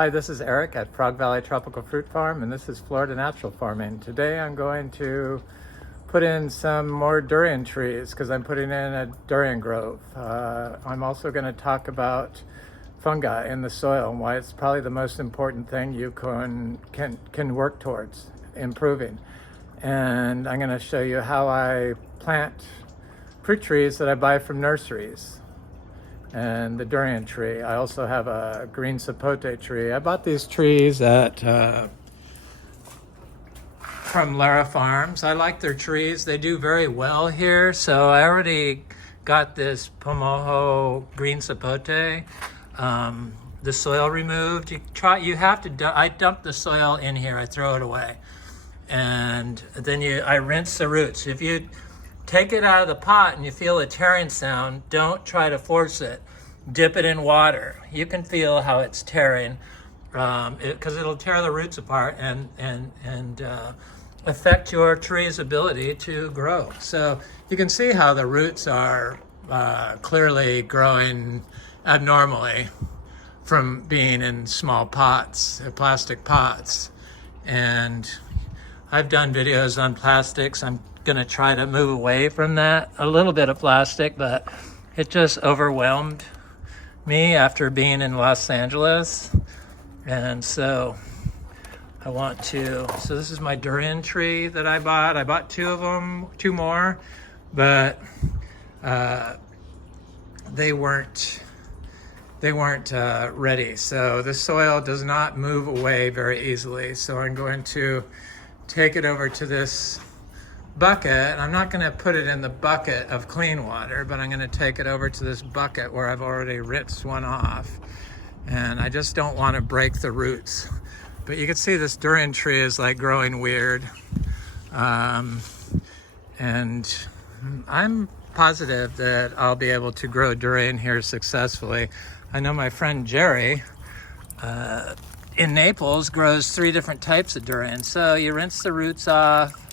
Hi, this is Eric at Frog Valley Tropical Fruit Farm, and this is Florida Natural Farming. Today I'm going to put in some more durian trees because I'm putting in a durian grove. I'm also going to talk about fungi in the soil and why it's probably the most important thing you can work towards improving. And I'm going to show you how I plant fruit trees that I buy from nurseries. And the durian tree. I also have a green sapote tree. I bought these trees at from Lara Farms. I like their trees. They do very well here. So I already got this Pomojo green sapote. The soil removed. You have to. I dump the soil in here. I throw it away, and then I rinse the roots. If you take it out of the pot and you feel a tearing sound, don't try to force it. Dip it in water. You can feel how it's tearing because it'll tear the roots apart and affect your tree's ability to grow. So you can see how the roots are clearly growing abnormally from being in small pots, plastic pots. And I've done videos on plastics. I'm gonna try to move away from that, a little bit of plastic, but it just overwhelmed me after being in Los Angeles. And so so this is my durian tree that I bought. I bought two of them, two more, but they weren't ready. So the soil does not move away very easily. So I'm going to take it over to this bucket. I'm not going to put it in the bucket of clean water, but I'm going to take it over to this bucket where I've already rinsed one off. And I just don't want to break the roots. But you can see this durian tree is like growing weird. And I'm positive that I'll be able to grow durian here successfully. I know my friend Jerry in Naples grows 3 different types of durian. So you rinse the roots off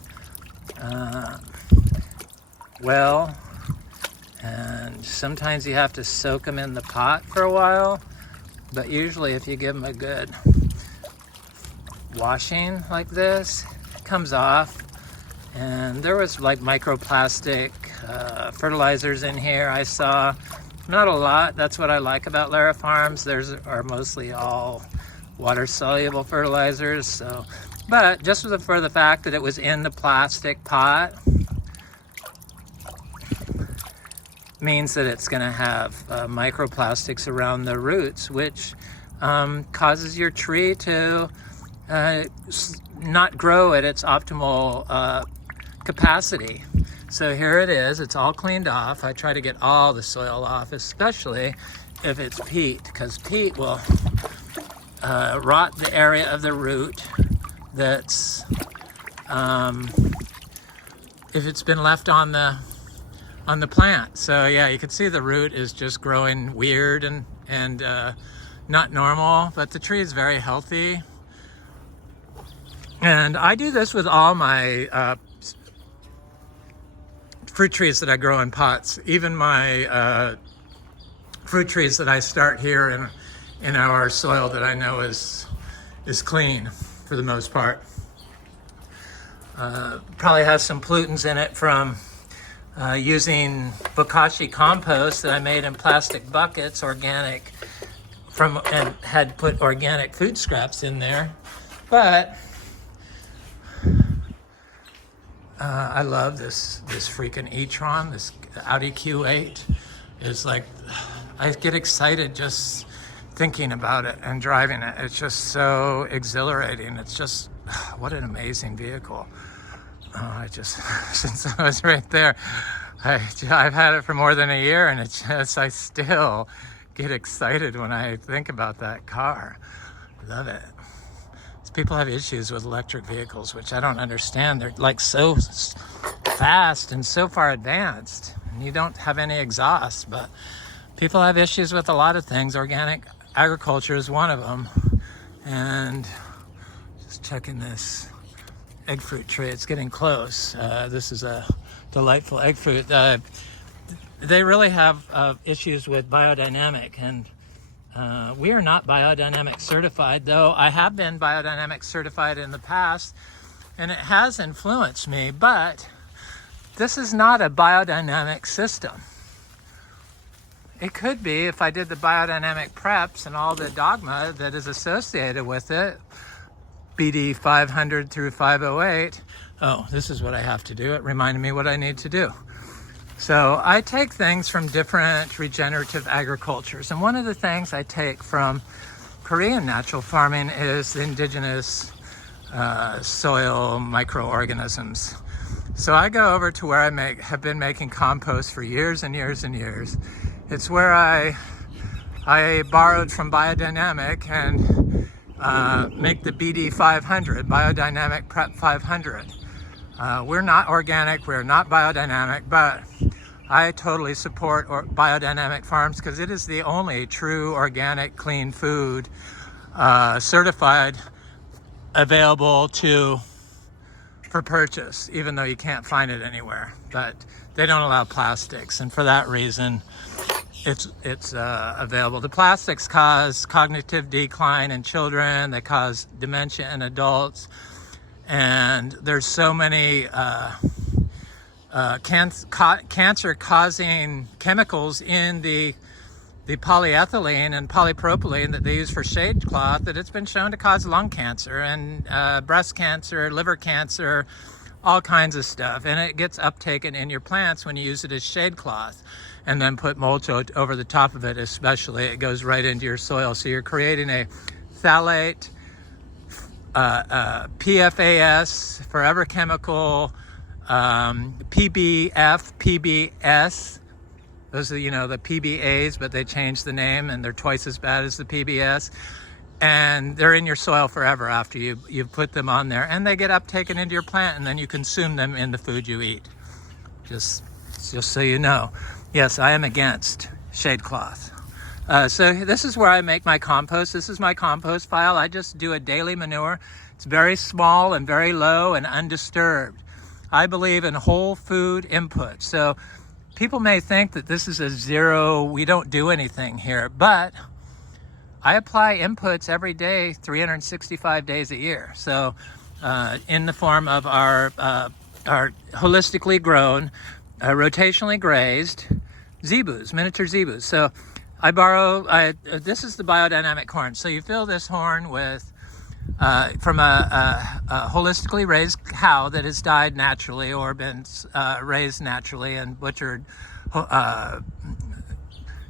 and sometimes you have to soak them in the pot for a while, but usually if you give them a good washing like this, it comes off. And there was like microplastic fertilizers in here I saw. Not a lot. That's what I like about Lara Farms. Theirs are mostly all water-soluble fertilizers. But just for the fact that it was in the plastic pot means that it's going to have microplastics around the roots, which causes your tree to not grow at its optimal capacity. So here it is. It's all cleaned off. I try to get all the soil off, especially if it's peat, because peat will rot the area of the root that's if it's been left on the plant. So yeah, you can see the root is just growing weird and not normal, but the tree is very healthy. And I do this with all my fruit trees that I grow in pots, even my fruit trees that I start here in our soil that I know is clean for the most part. Probably has some pollutants in it from using bokashi compost that I made in plastic buckets, organic, and had put organic food scraps in there. But I love this freaking e-tron, this Audi Q8. Is like, I get excited just thinking about it and driving it. It's just so exhilarating. It's just, what an amazing vehicle. Since I was right there, I've had it for more than a year, and I still get excited when I think about that car. Love it. People have issues with electric vehicles, which I don't understand. They're like so fast and so far advanced, and you don't have any exhaust, but people have issues with a lot of things. Organic agriculture is one of them. And just checking this egg fruit tree. It's getting close. This is a delightful egg fruit. They really have issues with Biodynamic, and We are not biodynamic certified, though I have been biodynamic certified in the past, and it has influenced me, but this is not a biodynamic system. It could be if I did the biodynamic preps and all the dogma that is associated with it, BD 500 through 508. Oh, this is what I have to do. It reminded me what I need to do. So I take things from different regenerative agricultures. And one of the things I take from Korean natural farming is the indigenous soil microorganisms. So I go over to where I have been making compost for years and years and years. It's where I borrowed from Biodynamic and make the BD 500, Biodynamic Prep 500. We're not organic, we're not biodynamic, but I totally support biodynamic farms because it is the only true organic clean food certified, available for purchase, even though you can't find it anywhere. But they don't allow plastics, and for that reason it's available. The plastics cause cognitive decline in children, they cause dementia in adults, and there's so many cancer-causing chemicals in the polyethylene and polypropylene that they use for shade cloth that it's been shown to cause lung cancer and breast cancer, liver cancer, all kinds of stuff. And it gets uptaken in your plants when you use it as shade cloth and then put mulch over the top of it. Especially, it goes right into your soil. So you're creating a phthalate, PFAS, forever chemical, PBF, PBS. Those are, the PBAs, but they changed the name and they're twice as bad as the PBS. And they're in your soil forever after you've put them on there, and they get uptaken into your plant, and then you consume them in the food you eat. Just so you know. Yes, I am against shade cloth. So this is where I make my compost. This is my compost pile. I just do a daily manure. It's very small and very low and undisturbed. I believe in whole food input. So people may think that this is a zero, we don't do anything here, but I apply inputs every day, 365 days a year. So in the form of our holistically grown, rotationally grazed zebus, miniature zebus. So I borrow, this is the biodynamic horn. So you fill this horn with, from a holistically raised cow that has died naturally or been raised naturally and butchered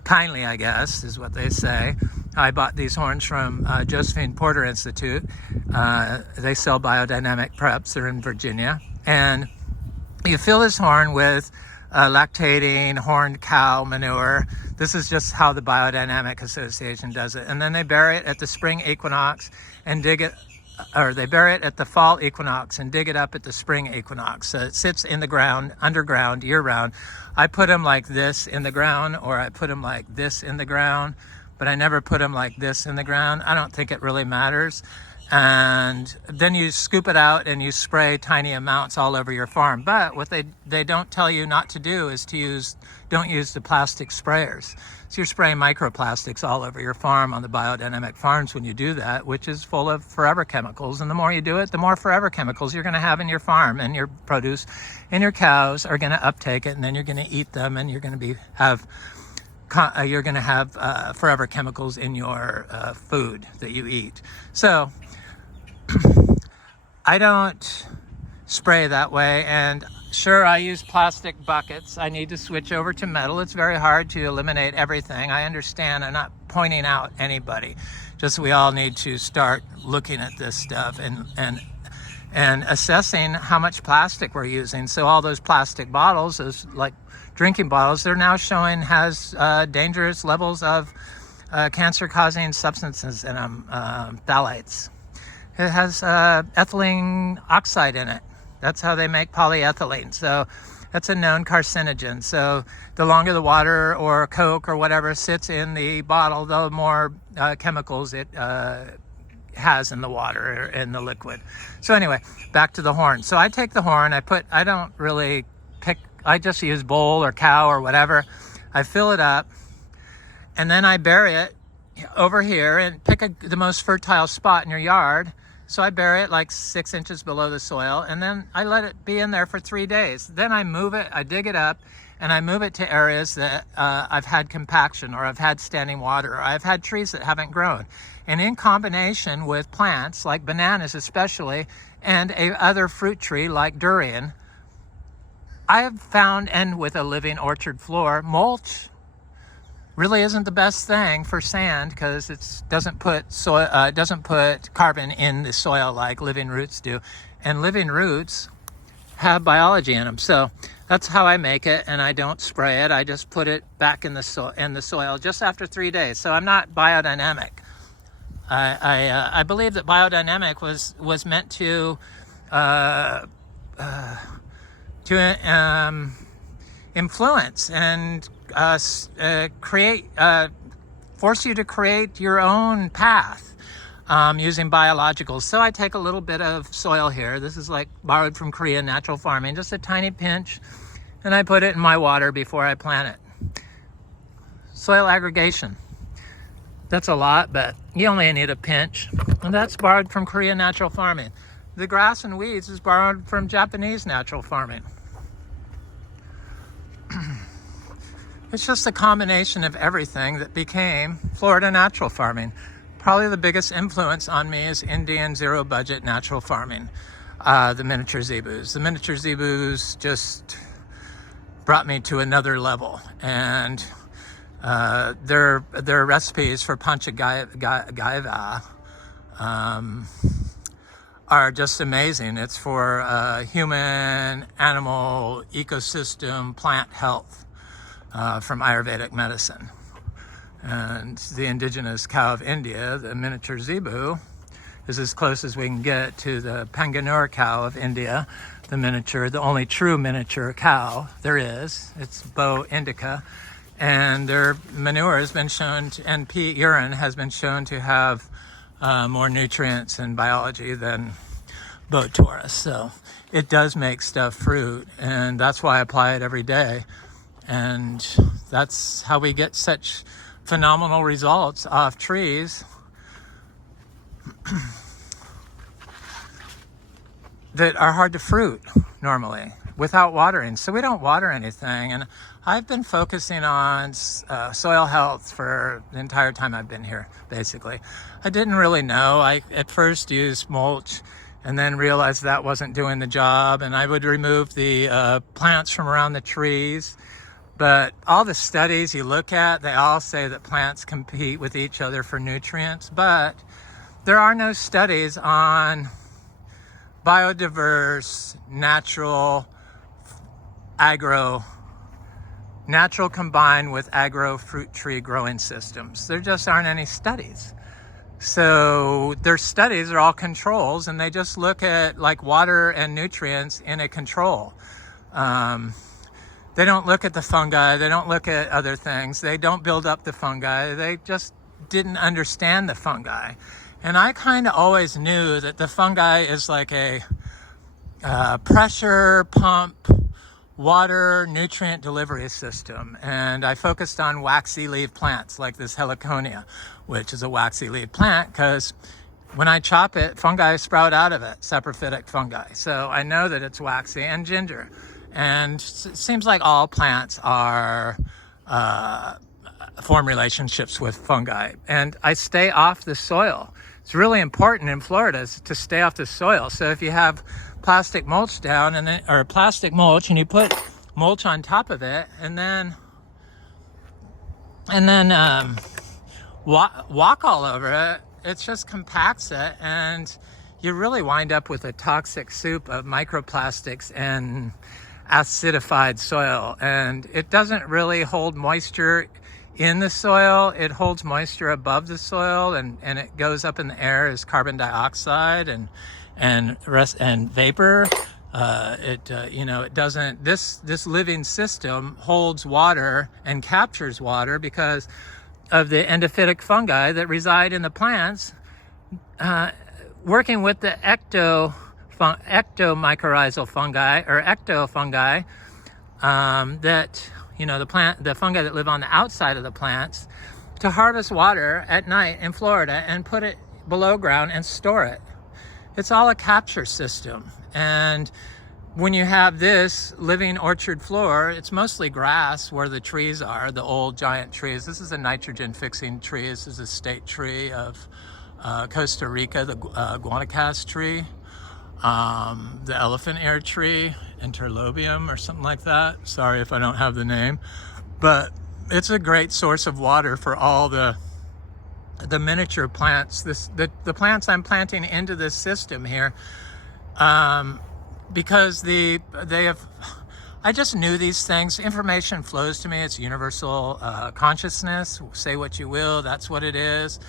kindly, I guess, is what they say. I bought these horns from Josephine Porter Institute. They sell biodynamic preps. They're in Virginia. And you fill this horn with lactating horned cow manure. This is just how the Biodynamic Association does it. And then they bury it at the spring equinox and dig it, or they bury it at the fall equinox and dig it up at the spring equinox. So it sits in the ground, underground, year round. I put them like this in the ground, or I put them like this in the ground, but I never put them like this in the ground. I don't think it really matters. And then you scoop it out and you spray tiny amounts all over your farm. But what they don't tell you not to do is don't use the plastic sprayers. So you're spraying microplastics all over your farm on the biodynamic farms when you do that, which is full of forever chemicals. And the more you do it, the more forever chemicals you're going to have in your farm, and your produce and your cows are going to uptake it, and then you're going to eat them, and you're going to have forever chemicals in your food that you eat. So I don't spray that way, and sure, I use plastic buckets. I need to switch over to metal. It's very hard to eliminate everything. I understand. I'm not pointing out anybody. Just we all need to start looking at this stuff and assessing how much plastic we're using. So all those plastic bottles, those like drinking bottles, they're now showing has dangerous levels of cancer-causing substances in them, phthalates. It has ethylene oxide in it. That's how they make polyethylene. So that's a known carcinogen. So the longer the water or Coke or whatever sits in the bottle, the more chemicals it has in the water or in the liquid. So anyway, back to the horn. So I take the horn, I don't really pick, I just use bull or cow or whatever. I fill it up, and then I bury it over here and pick the most fertile spot in your yard. So I bury it like 6 inches below the soil, and then I let it be in there for 3 days. Then I move it, I dig it up, and I move it to areas that I've had compaction, or I've had standing water, or I've had trees that haven't grown. And in combination with plants, like bananas especially, and other fruit tree like durian, I have found, and with a living orchard floor, mulch really isn't the best thing for sand because it doesn't put carbon in the soil like living roots do, and living roots have biology in them. So that's how I make it, and I don't spray it. I just put it back in the soil just after 3 days. So I'm not biodynamic. I believe that biodynamic was meant to influence and force you to create your own path using biologicals. So I take a little bit of soil here. This is like borrowed from Korean natural farming, just a tiny pinch, and I put it in my water before I plant it. Soil aggregation. That's a lot, but you only need a pinch, and that's borrowed from Korean natural farming. The grass and weeds is borrowed from Japanese natural farming. It's just a combination of everything that became Florida natural farming. Probably the biggest influence on me is Indian zero budget natural farming, the miniature zebus. The miniature zebus just brought me to another level, and their recipes for pancha gaiva are just amazing. It's for human, animal, ecosystem, plant health. From Ayurvedic medicine. And the indigenous cow of India, the miniature zebu, is as close as we can get to the Panganur cow of India, the only true miniature cow there is. It's Bo indica, and their manure has been shown and pea urine has been shown to have more nutrients and biology than Bo taurus. So it does make stuff fruit, and that's why I apply it every day. And that's how we get such phenomenal results off trees that are hard to fruit normally without watering. So we don't water anything. And I've been focusing on soil health for the entire time I've been here, basically. I didn't really know. I at first used mulch and then realized that wasn't doing the job. And I would remove the plants from around the trees. But all the studies you look at, they all say that plants compete with each other for nutrients, but there are no studies on biodiverse, natural combined with agro fruit tree growing systems. There just aren't any studies. So their studies are all controls, and they just look at like water and nutrients in a control. They don't look at the fungi. They don't look at other things. They don't build up the fungi. They just didn't understand the fungi. And I kind of always knew that the fungi is like a pressure pump water nutrient delivery system. And I focused on waxy leaf plants like this heliconia, which is a waxy leaf plant because when I chop it, fungi sprout out of it, saprophytic fungi. So I know that it's waxy, and ginger. And it seems like all plants are form relationships with fungi. And I stay off the soil. It's really important in Florida to stay off the soil. So if you have plastic mulch down or plastic mulch, and you put mulch on top of it, and then walk all over it, it just compacts it, and you really wind up with a toxic soup of microplastics and acidified soil. And it doesn't really hold moisture in the soil. It holds moisture above the soil, and it goes up in the air as carbon dioxide and vapor. It doesn't. This living system holds water and captures water because of the endophytic fungi that reside in the plants, working with the ectomycorrhizal fungi or ectofungi that the fungi that live on the outside of the plants to harvest water at night in Florida and put it below ground and store it. It's all a capture system. And when you have this living orchard floor, it's mostly grass where the trees are, the old giant trees. This is a nitrogen fixing tree. This is a state tree of Costa Rica, the guanacaste tree, the elephant ear tree, interlobium or something like that. Sorry if I don't have the name, but it's a great source of water for all the miniature plants. The plants I'm planting into this system here, because I just knew these things. Information flows to me. It's universal consciousness. Say what you will, that's what it is.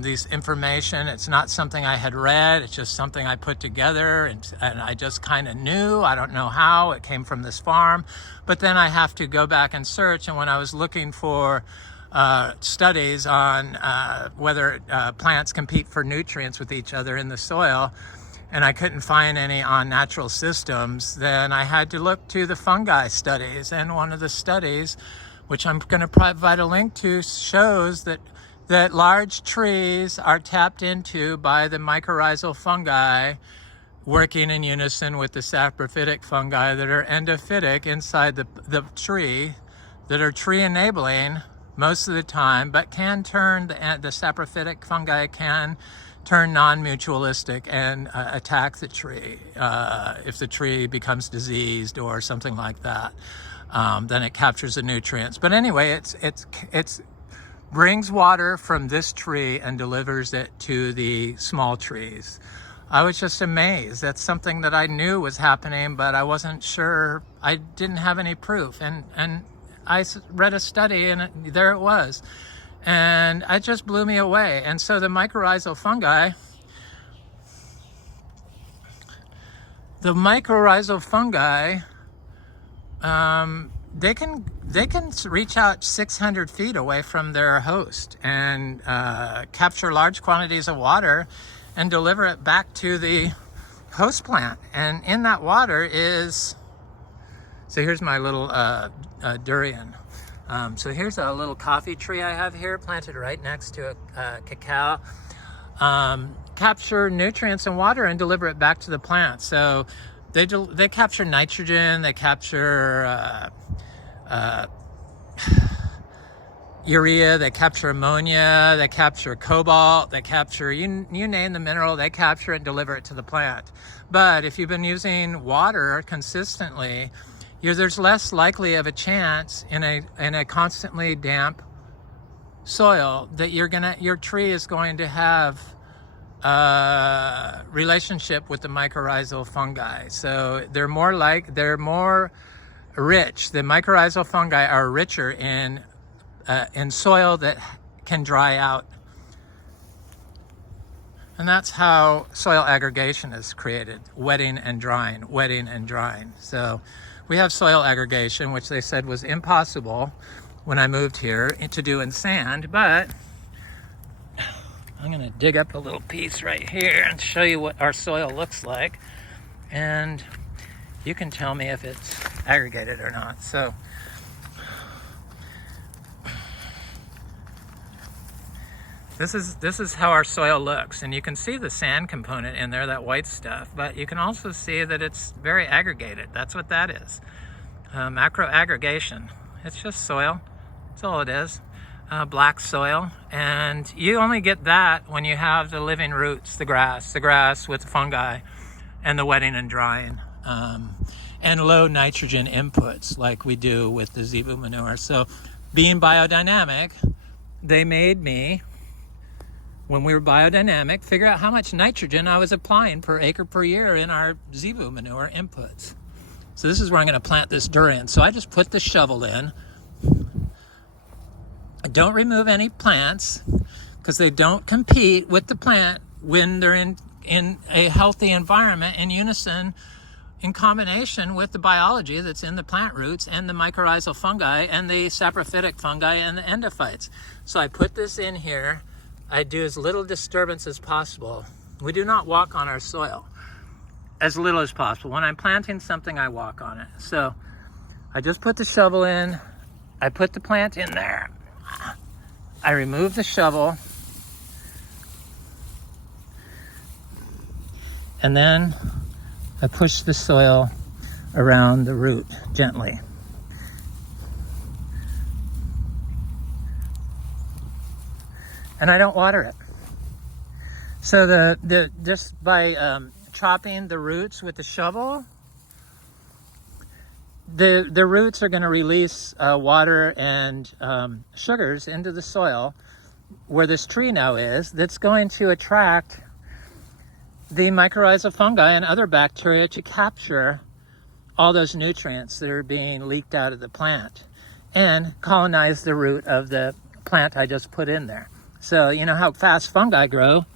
These information, it's not something I had read, it's just something I put together, and I just kind of knew. I don't know how it came from this farm, but then I have to go back and search. And when I was looking for studies on whether plants compete for nutrients with each other in the soil, and I couldn't find any on natural systems, then I had to look to the fungi studies. And one of the studies, which I'm going to provide a link to, shows that large trees are tapped into by the mycorrhizal fungi working in unison with the saprophytic fungi that are endophytic inside the tree, that are tree enabling most of the time, but can turn, the saprophytic fungi can turn non-mutualistic and attack the tree if the tree becomes diseased or something like that. Then it captures the nutrients. But anyway, it's brings water from this tree and delivers it to the small trees. I was just amazed. That's something that I knew was happening, but I wasn't sure. I didn't have any proof. And I read a study, and there it was. And it just blew me away. And so the mycorrhizal fungi, they can reach out 600 feet away from their host and capture large quantities of water and deliver it back to the host plant. And in that water is, so here's my little durian. So here's a little coffee tree I have here, planted right next to a cacao. Capture nutrients and water and deliver it back to the plant. So they capture nitrogen, they capture urea, they capture ammonia, they capture cobalt, they capture, you name the mineral, they capture it and deliver it to the plant. But if you've been using water consistently, there's less likely of a chance in a constantly damp soil that your tree is going to have a relationship with the mycorrhizal fungi. So they're more rich. The mycorrhizal fungi are richer in soil that can dry out. And that's how soil aggregation is created, wetting and drying, wetting and drying. So we have soil aggregation, which they said was impossible when I moved here to do in sand, but I'm gonna dig up a little piece right here and show you what our soil looks like. And you can tell me if it's aggregated or not. So this is how our soil looks, and you can see the sand component in there, that white stuff, but you can also see that it's very aggregated. That's what that is. Macro aggregation. It's just soil. That's all it is. Black soil, and you only get that when you have the living roots, the grass with the fungi and the wetting and drying, and low nitrogen inputs like we do with the zebu manure. So being biodynamic, they made me, when we were biodynamic, figure out how much nitrogen I was applying per acre per year in our zebu manure inputs. So this is where I'm going to plant this durian. So I just put the shovel in. I don't remove any plants because they don't compete with the plant when they're in a healthy environment in unison, in combination with the biology that's in the plant roots and the mycorrhizal fungi and the saprophytic fungi and the endophytes. So I put this in here. I do as little disturbance as possible. We do not walk on our soil. As little as possible. When I'm planting something, I walk on it. So I just put the shovel in. I put the plant in there. I remove the shovel, and then I push the soil around the root gently. And I don't water it. So just by chopping the roots with the shovel, the roots are going to release water and sugars into the soil where this tree now is, that's going to attract the mycorrhizal fungi and other bacteria to capture all those nutrients that are being leaked out of the plant and colonize the root of the plant I just put in there. So you know how fast fungi grow?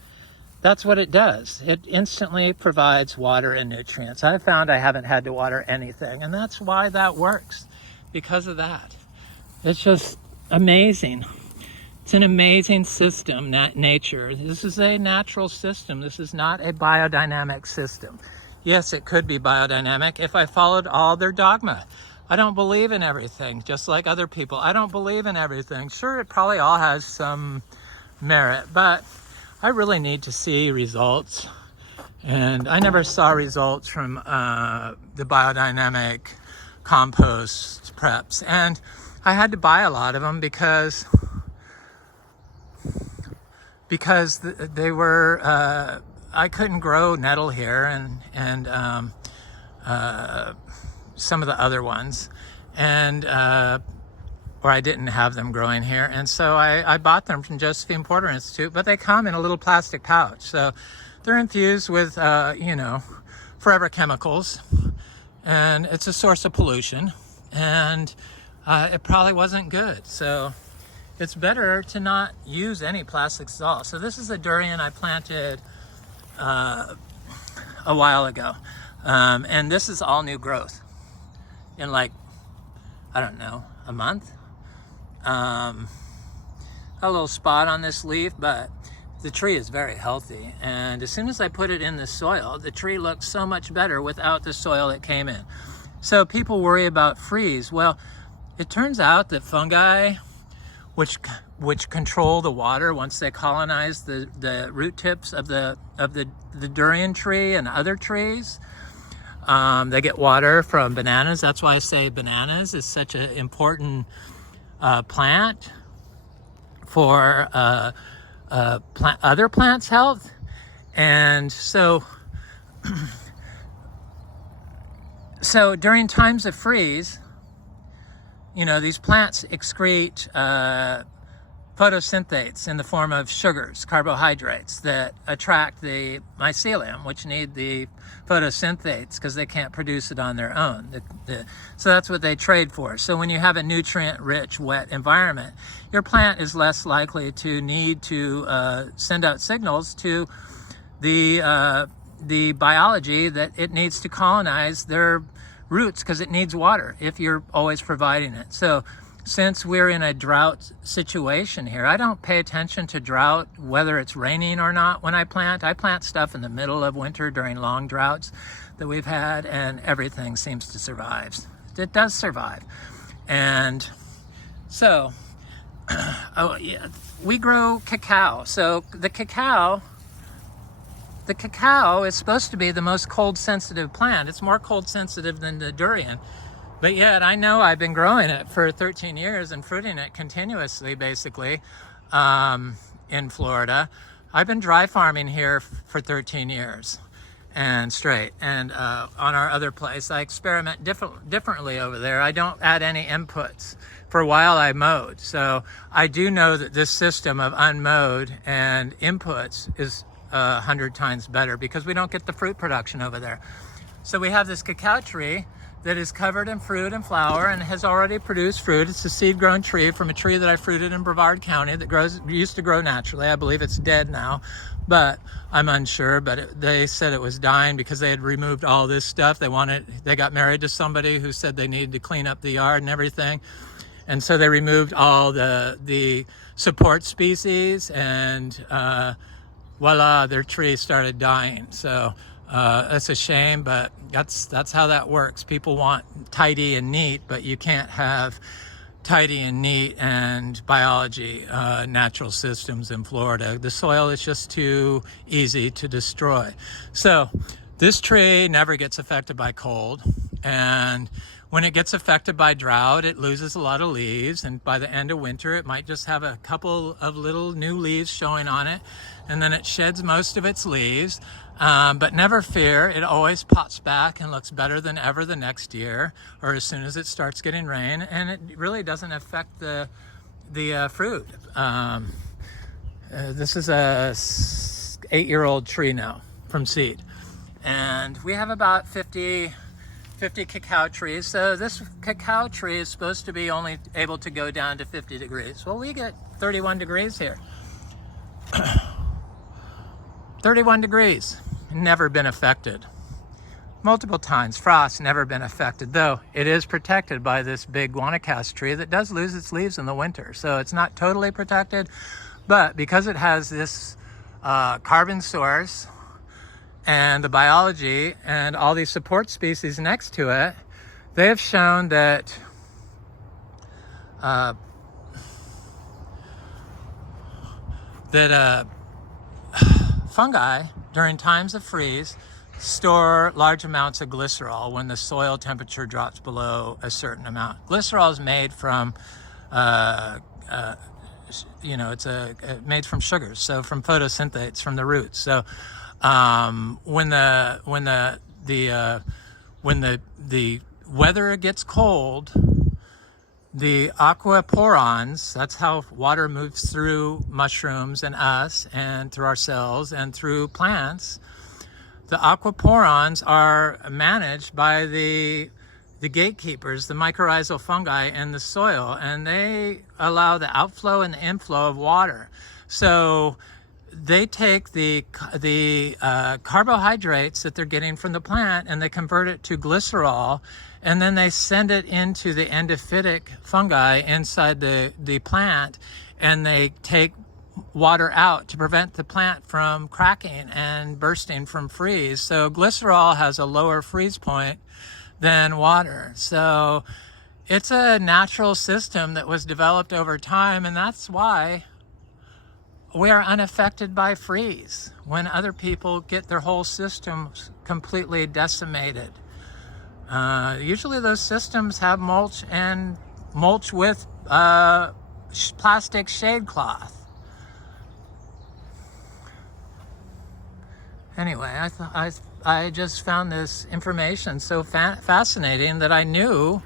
That's what it does. It instantly provides water and nutrients. I've found I haven't had to water anything, and that's why that works, because of that. It's just amazing. It's an amazing system, nature. This is a natural system. This is not a biodynamic system. Yes, it could be biodynamic if I followed all their dogma. I don't believe in everything, just like other people. I don't believe in everything. Sure, it probably all has some merit, but I really need to see results. And I never saw results from the biodynamic compost preps. And I had to buy a lot of them because they were, I couldn't grow nettle here and some of the other ones. And or I didn't have them growing here. And so I bought them from Josephine Porter Institute, but they come in a little plastic pouch. So they're infused with, forever chemicals, and it's a source of pollution, and it probably wasn't good. So it's better to not use any plastics at all. So this is a durian I planted a while ago. And this is all new growth in like, I don't know, a month. A little spot on this leaf, but the tree is very healthy. And as soon as I put it in the soil, the tree looks so much better without the soil it came in. So people worry about freeze. Well, it turns out that fungi, which control the water once they colonize the root tips of the durian tree and other trees, they get water from bananas. That's why I say bananas is such an important plant for other plants' health. And so during times of freeze, these plants excrete photosynthates in the form of sugars, carbohydrates that attract the mycelium, which need the photosynthates because they can't produce it on their own. So that's what they trade for. So when you have a nutrient-rich, wet environment, your plant is less likely to need to send out signals to the biology that it needs to colonize their roots, because it needs water if you're always providing it. So since we're in a drought situation here, I don't pay attention to drought, whether it's raining or not when I plant. I plant stuff in the middle of winter during long droughts that we've had, and everything seems to survive. It does survive. And so, we grow cacao. So the cacao is supposed to be the most cold sensitive plant. It's more cold sensitive than the durian. But yet I know I've been growing it for 13 years and fruiting it continuously, basically, in Florida. I've been dry farming here for 13 years and straight. And on our other place, I experiment differently over there. I don't add any inputs. For a while I mowed. So I do know that this system of unmowed and inputs is 100 times better, because we don't get the fruit production over there. So we have this cacao tree that is covered in fruit and flower and has already produced fruit. It's a seed-grown tree from a tree that I fruited in Brevard County that used to grow naturally. I believe it's dead now, but I'm unsure. But they said it was dying because they had removed all this stuff. They got married to somebody who said they needed to clean up the yard and everything. And so they removed all the support species, and voila, their tree started dying. So it's a shame, but that's how that works. People want tidy and neat, but you can't have tidy and neat and biology, natural systems in Florida. The soil is just too easy to destroy. So this tree never gets affected by cold, and when it gets affected by drought, it loses a lot of leaves, and by the end of winter, it might just have a couple of little new leaves showing on it, and then it sheds most of its leaves. But never fear, it always pops back and looks better than ever the next year, or as soon as it starts getting rain, and it really doesn't affect the fruit. This is a 8-year-old tree now from seed, and we have about 50 cacao trees. So this cacao tree is supposed to be only able to go down to 50 degrees. Well, we get 31 degrees here. 31 degrees, never been affected. Multiple times, frost, never been affected, though it is protected by this big guanacaste tree that does lose its leaves in the winter. So it's not totally protected, but because it has this carbon source and the biology and all these support species next to it, they have shown that fungi during times of freeze store large amounts of glycerol when the soil temperature drops below a certain amount. Glycerol is made from it's made from sugars, so from photosynthetates from the roots. So when the weather gets cold, the aquaporons, that's how water moves through mushrooms and us and through our cells and through plants. The aquaporons are managed by the gatekeepers, the mycorrhizal fungi in the soil, and they allow the outflow and the inflow of water. So they take the carbohydrates that they're getting from the plant and they convert it to glycerol, and then they send it into the endophytic fungi inside the plant, and they take water out to prevent the plant from cracking and bursting from freeze. So glycerol has a lower freeze point than water. So it's a natural system that was developed over time, and that's why we are unaffected by freeze when other people get their whole systems completely decimated. Usually those systems have mulch and mulch with plastic shade cloth. Anyway, I just found this information so fascinating that I knew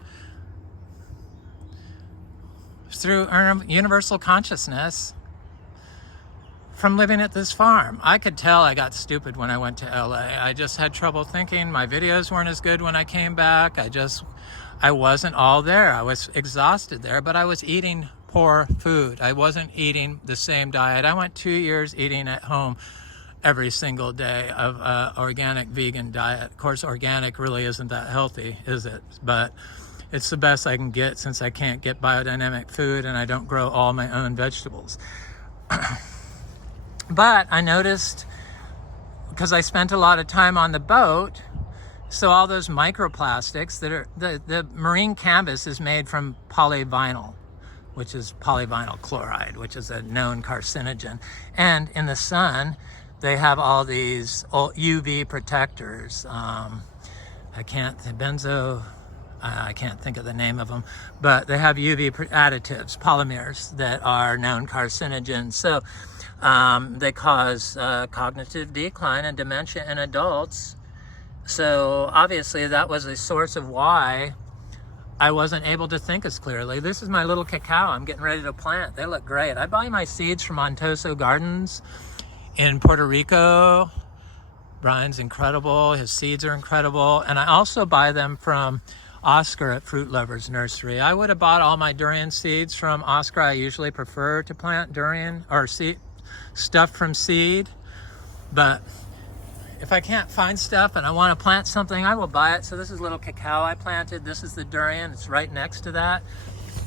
through universal consciousness from living at this farm. I could tell I got stupid when I went to LA. I just had trouble thinking. My videos weren't as good when I came back. I wasn't all there. I was exhausted there, but I was eating poor food. I wasn't eating the same diet. I went 2 years eating at home every single day of organic vegan diet. Of course, organic really isn't that healthy, is it? But it's the best I can get since I can't get biodynamic food and I don't grow all my own vegetables. But I noticed, because I spent a lot of time on the boat, so all those microplastics that are, the marine canvas is made from polyvinyl, which is polyvinyl chloride, which is a known carcinogen. And in the sun, they have all these UV protectors. I can't think of the name of them, but they have UV additives, polymers that are known carcinogens. So they cause cognitive decline and dementia in adults. So obviously that was a source of why I wasn't able to think as clearly. This is my little cacao I'm getting ready to plant. They look great. I buy my seeds from Montoso Gardens in Puerto Rico. Brian's incredible. His seeds are incredible. And I also buy them from Oscar at Fruit Lovers Nursery. I would have bought all my durian seeds from Oscar. I usually prefer to plant durian or stuff from seed. But if I can't find stuff and I want to plant something, I will buy it. So this is little cacao I planted. This is the durian. It's right next to that.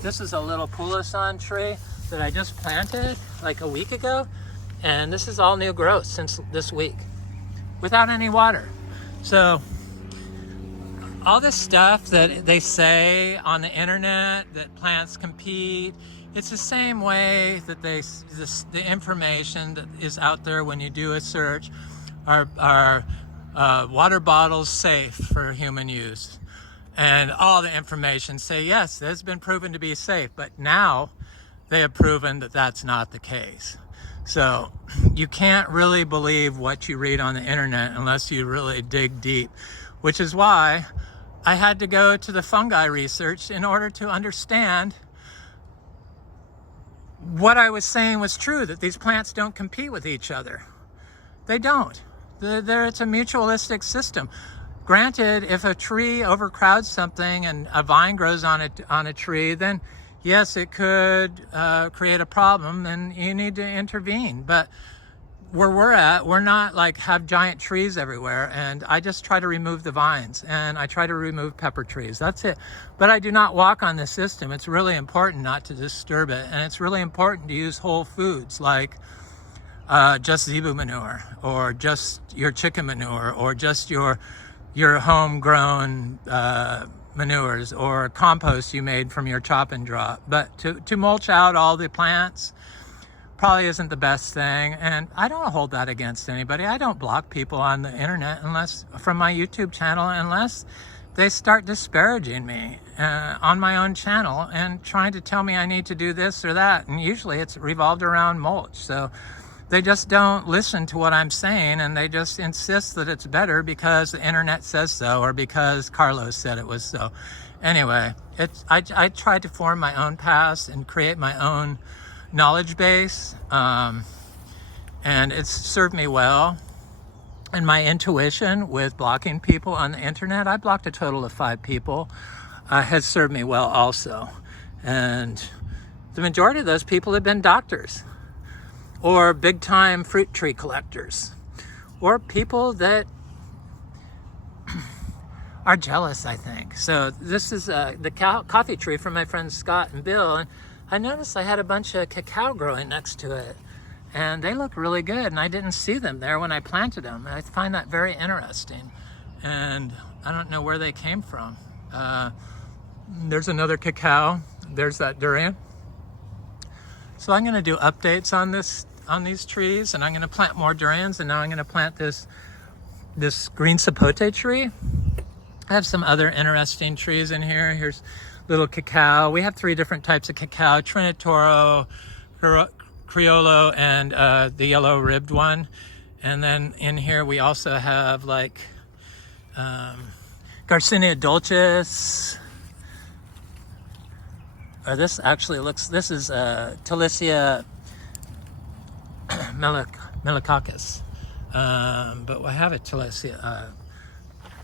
This is a little pulisan tree that I just planted like a week ago. And this is all new growth since this week without any water. So all this stuff that they say on the internet that plants compete, it's the same way that the information that is out there when you do a search. Are water bottles safe for human use? And all the information say yes, that's been proven to be safe, but now they have proven that that's not the case. So you can't really believe what you read on the internet unless you really dig deep, which is why I had to go to the fungi research in order to understand what I was saying was true, that these plants don't compete with each other. They don't. It's a mutualistic system. Granted, if a tree overcrowds something and a vine grows on a tree, then yes, it could create a problem and you need to intervene. But where we're at, we're not like have giant trees everywhere, and I just try to remove the vines and I try to remove pepper trees. That's it. But I do not walk on the system. It's really important not to disturb it, and it's really important to use whole foods like just zebu manure, or just your chicken manure, or just your homegrown manures, or compost you made from your chop and drop. But to mulch out all the plants probably isn't the best thing, and I don't hold that against anybody. I don't block people on the internet from my YouTube channel unless they start disparaging me on my own channel and trying to tell me I need to do this or that, and usually it's revolved around mulch. So they just don't listen to what I'm saying, and they just insist that it's better because the internet says so, or because Carlos said it was so. Anyway, I tried to form my own paths and create my own knowledge base, and it's served me well. And my intuition with blocking people on the internet, I blocked a total of 5 people, has served me well also. And the majority of those people have been doctors, or big-time fruit tree collectors, or people that are jealous, I think. So this is the coffee tree from my friends Scott and Bill, and I noticed I had a bunch of cacao growing next to it, and they look really good, and I didn't see them there when I planted them. I find that very interesting, and I don't know where they came from. There's another cacao. There's that durian. So I'm going to do updates on these trees, and I'm going to plant more durians, and now I'm going to plant this green sapote tree. I have some other interesting trees in here. Here's little cacao. We have 3 different types of cacao: Trinitoro, Criollo, and the yellow ribbed one. And then in here we also have like Garcinia dulcis. Or this actually looks, this is Talicia melicoccus. But I have a Talicia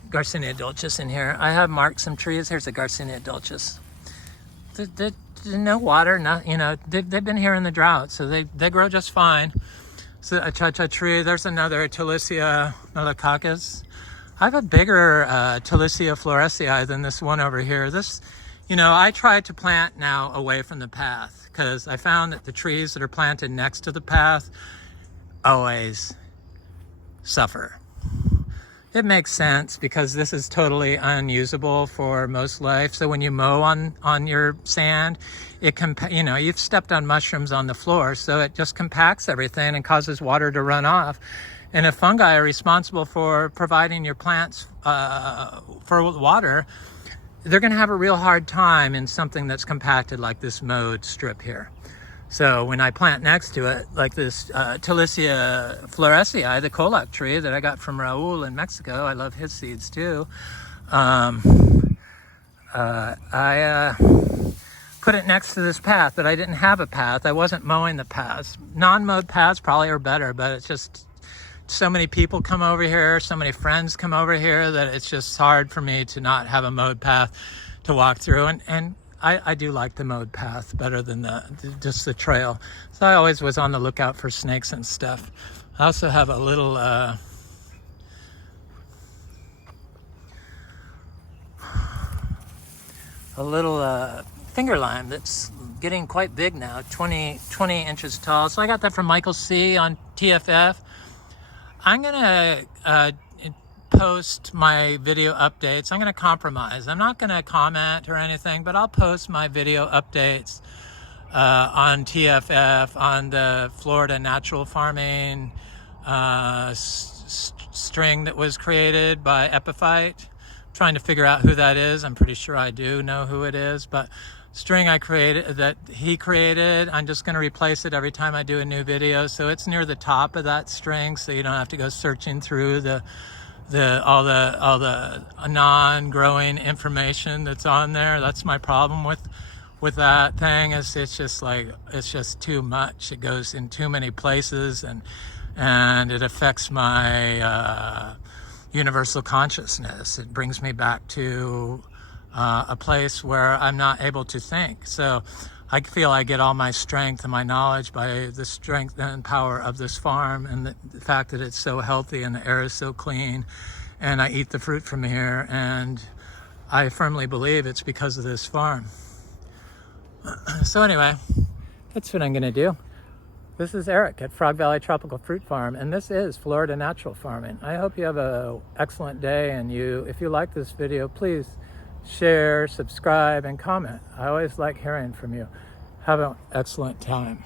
Garcinia dulcis in here. I have marked some trees. Here's a Garcinia dulcis. No water, they've been here in the drought, so they grow just fine. So a cha-cha tree. There's another Talicia melicoccus. I have a bigger Talicia florescii than this one over here. This, I try to plant now away from the path, because I found that the trees that are planted next to the path always suffer. It makes sense because this is totally unusable for most life. So when you mow on your sand, it can, you've stepped on mushrooms on the floor, so it just compacts everything and causes water to run off. And if fungi are responsible for providing your plants for water, they're going to have a real hard time in something that's compacted like this mowed strip here. So when I plant next to it, like this Talicia florescii, the colac tree that I got from Raul in Mexico, I love his seeds too. I put it next to this path, but I didn't have a path. I wasn't mowing the paths. Non-mowed paths probably are better, but it's just so many people come over here, so many friends come over here, that it's just hard for me to not have a mowed path to walk through. And I do like the mowed path better than just the trail. So I always was on the lookout for snakes and stuff. I also have a little finger lime that's getting quite big now, 20 inches tall. So I got that from Michael C. on TFF. I'm gonna post my video updates. I'm going to compromise. I'm not going to comment or anything, but I'll post my video updates on TFF, on the Florida Natural Farming string that was created by Epiphyte. I'm trying to figure out who that is. I'm pretty sure I do know who it is, but string I created, that he created, I'm just going to replace it every time I do a new video, so it's near the top of that string, so you don't have to go searching through all the non-growing information that's on there. That's my problem with that thing. It's just too much. It goes in too many places, and it affects my universal consciousness. It brings me back to a place where I'm not able to think. So I feel I get all my strength and my knowledge by the strength and power of this farm, and the fact that it's so healthy and the air is so clean, and I eat the fruit from here, and I firmly believe it's because of this farm. So anyway, that's what I'm going to do. This is Eric at Frog Valley Tropical Fruit Farm, and this is Florida Natural Farming. I hope you have an excellent day, and if you like this video, please share, subscribe, and comment. I always like hearing from you. Have an excellent time.